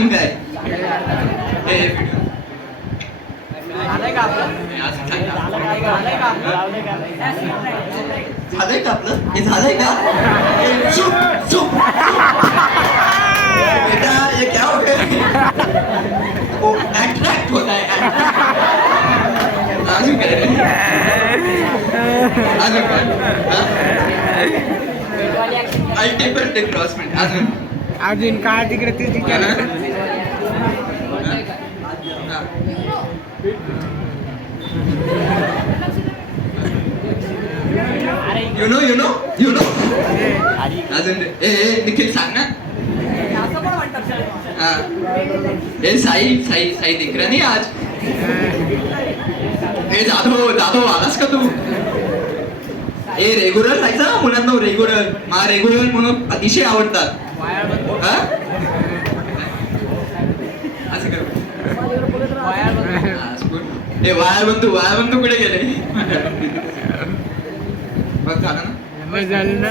अजून काय हे झालंय का आपलं? असं सांग ना. झालंय का आपलं? झालंय का आपलं हे झालंय का ए, चुप चुप बेटा ये क्या हो गया वो अट्रॅक्ट होता है अजून काय अजून काय अल्टिमेट क्रॉसमेंट अजून अजून काय तिकडे ते विचार यु नो अजून ए निखिल सांग ना हा ए साई दिख रहा नाही आज ए जाधव आलास का तू ए रेग्युलर जायचं ना मुलांना रेग्युलर मला रेग्युलर म्हणून अतिशय आवडतात हा? असं कर ए वायर बंधू कुठे गेले बघ झालं ना झालं ना